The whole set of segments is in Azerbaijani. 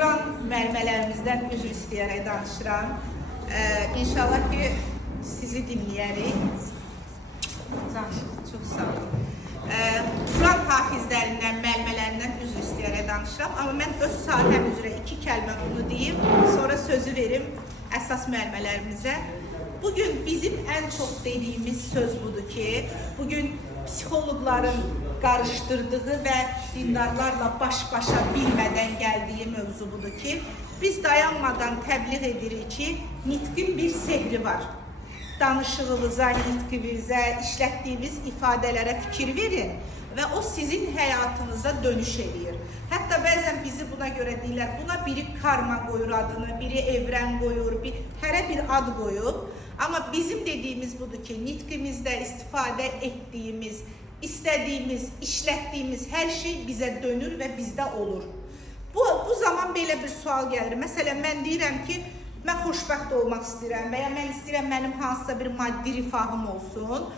Quran müəllimələrimizdən üzr istəyərək danışıram. İnşallah ki, sizi dinləyərik. Çox sağ olun. Quran hafizlərindən, müəllimələrindən üzr istəyərək danışıram. Amma mən öz sahəm üzrə 2 kəlmə bunu deyim, sonra sözü verim əsas müəllimələrimizə. Bugün bizim ən çox dediyimiz söz budur ki, bugün psixoloqların qarışdırdığı və dindarlarla baş-başa bilmədən gəldiyi mövzu budur ki, biz dayanmadan təbliğ edirik ki, nitqin bir sehri var. Danışığınıza, nitqinizə, işlətdiyiniz ifadələrə fikir verin və o sizin həyatınıza dönüş edir. Hətta bəzən bizi buna görə deyirlər, buna biri karma qoyur adını, biri evrən qoyur, hərə bir ad qoyub. Amma bizim dediyimiz budur ki, nitqimizdə istifadə etdiyimiz, istədiyimiz, işlətdiyimiz hər şey bizə dönür və bizdə olur. Bu zaman belə bir sual gəlir. Məsələn, mən deyirəm ki, mən xoşbəxt olmaq istəyirəm və ya mən istəyirəm mənim hansısa bir maddi rifahım olsun.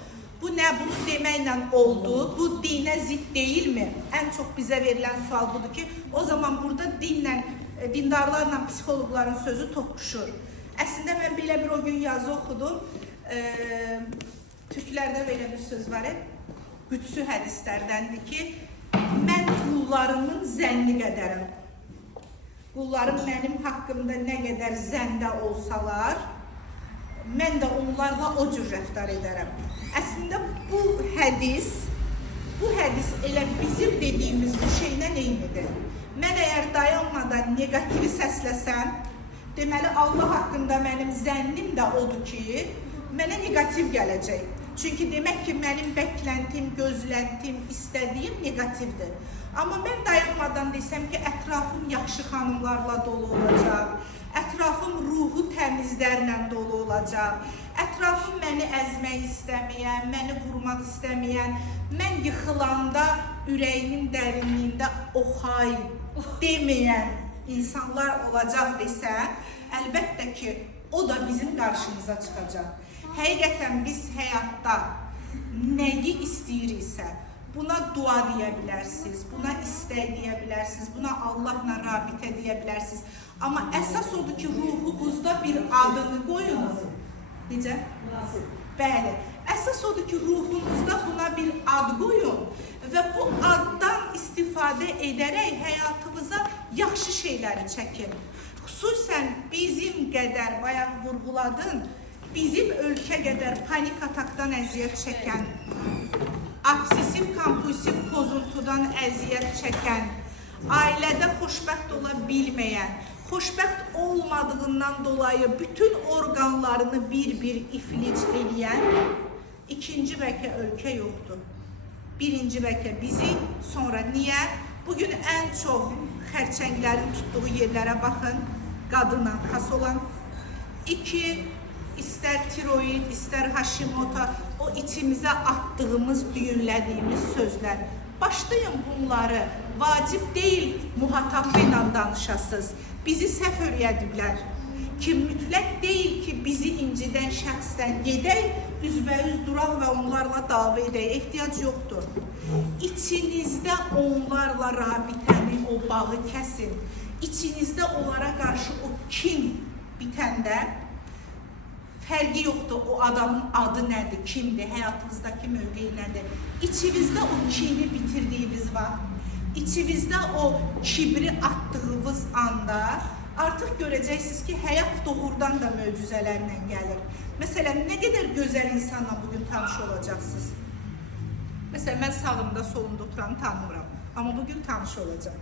Bu nə? Bunu deməklə oldu. Bu dinə zidd deyilmi? Ən çox bizə verilən sual budur ki, o zaman burada dindarlarla psixoloqların sözü toqquşur. Əslində mən belə bir o gün yazı oxudum. Türklərdə belə bir söz var. Qüdsü hədislərdəndir ki, mən qullarımın zənni qədərəm. Qullarım mənim haqqımda nə qədər zəndə olsalar, mən də onlarla o cür rəftar edərəm. Əslində bu hədis elə bizim dediyimiz bu şeylə eynidir. Mən əgər dayanmadan negativi səsləsəm, deməli Allah haqqında mənim zənnim də odur ki, mənə negativ gələcək. Çünki demək ki, mənim bəkləntim, gözləntim, istədiyim negativdir. Amma mən dayanmadan desəm ki, ətrafım yaxşı xanımlarla dolu olacaq, ətrafım ruhu təmizlərlə dolu olacaq, ətrafım məni əzmək istəməyən, məni vurmaq istəməyən, mən yıxılanda ürəyimin dərinliyində oxay deməyən insanlar olacaq desəm, əlbəttə ki, o da bizim qarşımıza çıxacaq. Həqiqətən biz həyatda nəyi istəyiriksə, buna dua deyə bilərsiniz, buna istək deyə bilərsiniz, buna Allahla rabitə deyə bilərsiniz. Amma əsas odur ki, ruhunuzda bir adını qoyun. Necə? Bəli. Əsas odur ki, ruhunuzda buna bir ad qoyun və bu addan istifadə edərək həyatınıza yaxşı şeyləri çəkin. Xüsusən bizim qədər, bayaq vurğuladın, bizim ölkə qədər panik atakdan əziyyət çəkən, obsessiv-kompulsiv pozuntudan əziyyət çəkən, ailədə xoşbəxt ola bilməyən, xoşbəxt olmadığından dolayı bütün orqanlarını bir-bir iflic edən ikinci bəlkə ölkə yoxdur. Birinci bəlkə bizi, sonra niyə? Bugün ən çox xərçənglərin tutduğu yerlərə baxın, qadına xas olan. 2, istər tiroid, istər Hashimoto, o içimizə attığımız, düyünlədiyimiz sözlər. Başlayın bunları, vacib deyil muhatap ilə danışasınız. Bizi səhv öyrədiblər ki, mütləq deyil ki, bizi incidən şəxsdən gedək, üzbəüz duraq və onlarla dava edək. Ehtiyac yoxdur. İçinizdə onlarla rabitəni, o bağı kəsin. İçinizdə onlara qarşı o kin bitəndə fərqi yoxdur, o adamın adı nədir, kimdir, həyatınızdakı mövqeyi nədir. İçinizdə o kini bitirdiyiniz vaxt, içinizdə o kibri atdığınız anda artıq görəcəksiniz ki, həyat doğrudan da möcüzələrlə gəlir. Məsələn, nə qədər gözəl insanla bugün tanış olacaqsınız. Məsələn, mən sağımda, solumda oturanı tanımıram, amma bugün tanış olacaq.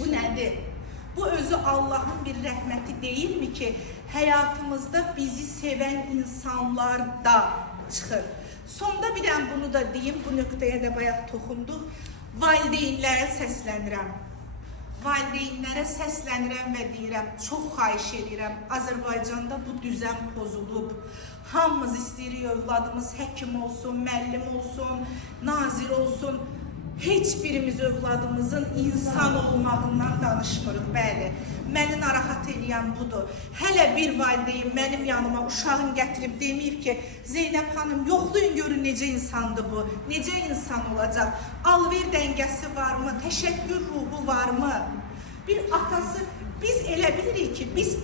Bu nədir? Bu özü Allahın bir rəhməti deyilmi ki, həyatımızda bizi sevən insanlar da çıxır. Sonda bir dənə bunu da deyim, bu nöqtəyə də bayaq toxunduq. Valideynlərə səslənirəm. Valideynlərə səslənirəm və deyirəm, çox xahiş edirəm, Azərbaycanda bu düzən pozulub. Hamımız istəyirik, övladımız həkim olsun, müəllim olsun, nazir olsun. Heç birimiz övladımızın insan olmağından danışmırıq, bəli. Məni narahat edən budur. Hələ bir valideyn mənim yanıma uşağın gətirib demir ki, Zeynəb xanım, yoxlayın görün necə insandır bu, necə insan olacaq, alver dəngəsi varmı, təşəkkür ruhu varmı? Bir atası Biz elə bilirik ki, biz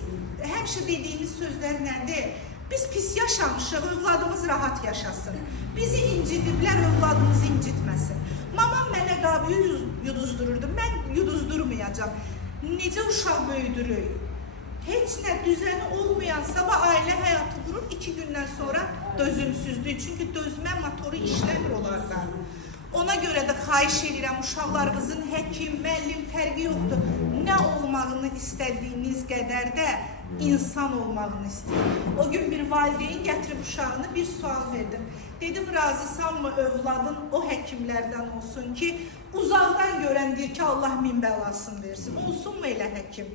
həmişə dediyimiz sözlər nədir? Biz pis yaşamışıq, övladımız rahat yaşasın. Bizi incidiblər, övladımızı incitməsin. Mamam mənə qabıyı yuduzdururdu, mən yuduzdurmayacağam. Necə uşaq böyüdürük? Heç nə düzəni olmayan sabah ailə həyatı qurur, 2 gündən sonra dözümsüzlük. Çünki dözmə motoru işləmir onlarda. Ona görə də xahiş edirəm, uşaqlarımızın həkim, müəllim fərqi yoxdur. Nə olmağını istədiyiniz qədər də insan olmağını istəyir. O gün bir valideyn gətirib uşağını bir sual verdim. Dedim, razısanmı övladın o həkimlərdən olsun ki, uzaqdan görən deyir ki, Allah min bəlasını versin. Olsunmu elə həkim?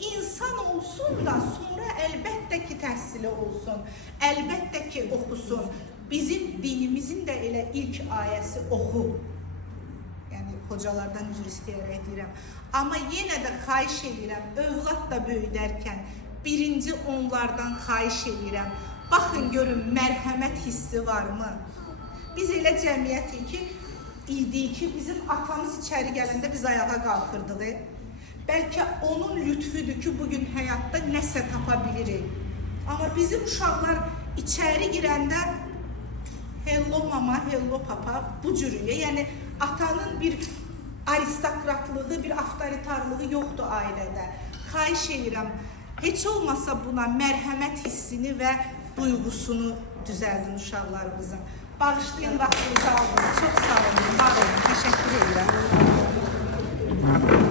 İnsan olsun da sonra əlbəttə ki təhsili olsun, əlbəttə ki oxusun. Bizim dinimizin də elə ilk ayəsi oxu. Yəni hocalardan üzr istəyərək deyirəm. Amma yenə də xahiş edirəm, övlad da böyüdərkən birinci onlardan xahiş edirəm. Baxın görün, mərhəmət hissi varmı? Biz elə cəmiyyətik ki, bizim atamız içəri gələndə biz ayağa qalxırdıq. Bəlkə onun lütfüdür ki, bugün həyatda nəsə tapa bilirik. Amma bizim uşaqlar içəri girəndə hello mama, hello papa bu cürüyə. Yəni atanın bir aristokratlığı, bir avtoritarlığı yoxdur ailədə. Xahiş edirəm, heç olmasa buna mərhəmət hissini və duyğusunu düzəldin uşaqlarımızın. Bağışlayın, vaxtınızı aldınız. Çox sağ olun, var olun. Təşəkkür edirəm.